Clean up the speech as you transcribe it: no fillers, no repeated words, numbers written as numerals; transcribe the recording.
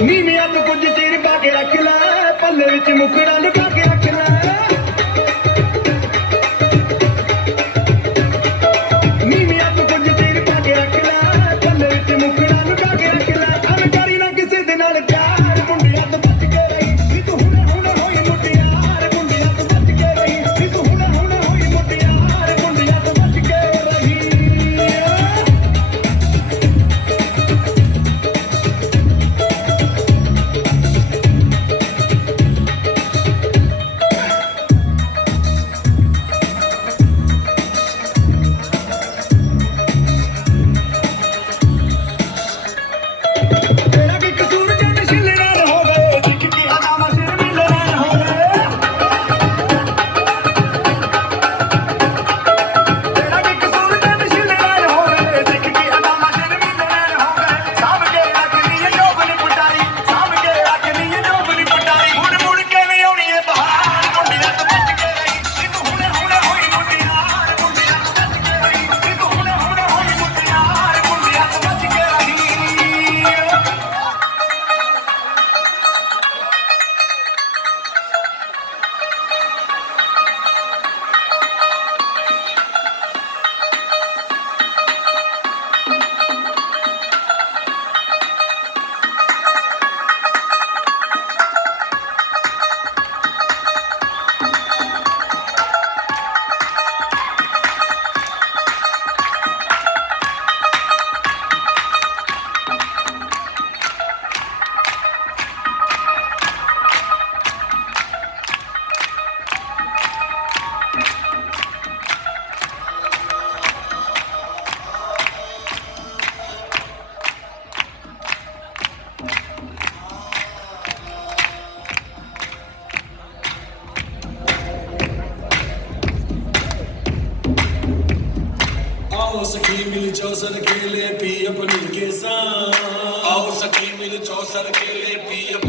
ਨੀਵਿਆਂ ਤੋਂ ਕੁਝ ਚਿਰ ਪਾ ਕੇ ਰੱਖ ਲੈ, ਪੱਲੇ ਵਿੱਚ ਮੁਖੜਾ ਲੁਕਾ ਕੇ ਰੱਖ ਲੈ। ਨੀਵਿਆਂ ਤੋਂ ਕੁਝ ਚਿਰ ਪਾ ਕੇ ਰੱਖ ਲੈ, ਪੱਲੇ ਵਿੱਚ ਮੁਖੜਾ ਲੁਕਾ ਕੇ ਰੱਖ ਲੈ। ਅਨਕਾਰੀ ਨਾ ਕਿਸੇ ਦੇ ਨਾਲ ਪਿਆਰ, ਮੁੰਡਿਆਂ ਤੋਂ ਬਚ ਕੇ ਰਹੀ ਨੀ ਤੂੰ, ਹੁਣ ਹੋਈ ਮੁਟਿਆਰ। ਮੁੰਡਿਆਂ ਤੋਂ ਬਚ ਕੇ ਰਹੀ ਨੀ ਤੂੰ, ਹੁਣ ਹੋਈ ਮੁਟਿਆਰ। ਮੁੰਡਿਆਂ ਤੋਂ ਬਚ ਕੇ ਰਹੀ। ਤੇਰਾ ਕੀ ਕਸੂਰ ਜੇ ਨਸ਼ੀਲੇ ਨਾਲ ਹੋ ਗਏ, ਸਿੱਖ ਕੇ ਅਦਾਮਾ ਸਿਰ ਮਿਲੇ ਨਾਲ ਹੋ ਗਏ। ਤੇਰਾ ਕੀ ਕਸੂਰ ਜੇ ਨਸ਼ੀਲੇ ਨਾਲ ਹੋ ਗਏ, ਸਿੱਖ ਕੇ ਅਦਾਮਾ ਸਿਰ ਮਿਲੇ ਨਾਲ ਹੋ ਗਏ। ਸਾਂਭ ਕੇ ਰੱਖਣੀ ਏ ਜੋਬ ਨੀ ਪਟਾਈ, ਸਾਂਭ ਕੇ ਰੱਖਣੀ ਏ ਜੋਬ ਨੀ ਪਟਾਈ। ਮੁੜ ਕੇ ਨਹੀਂ ਆਉਣੀ ਏ ਬਹਾਰ, ਮੁੰਡਿਆਂ ਤੋਂ ਬਚ ਕੇ ਰਹੀ ਨੀ ਤੂੰ, ਹੁਣ ਹੋਈ ਮੁਟਿਆਰ। ਮੁੰਡਿਆਂ ਤੋਂ ਬਚ ਕੇ ਰਹੀ ਨੀ ਤੂੰ, ਹੁਣ ਹੋਈ ਮੁਟਿਆਰ। ਮੁੰਡਿਆਂ ਤੋਂ ਬਚ ਕੇ ਰਹੀ। आओ सखी मिल चौसर केले पी अपनी के साथ, आओ सखी मिल चौसर केले पी अपनी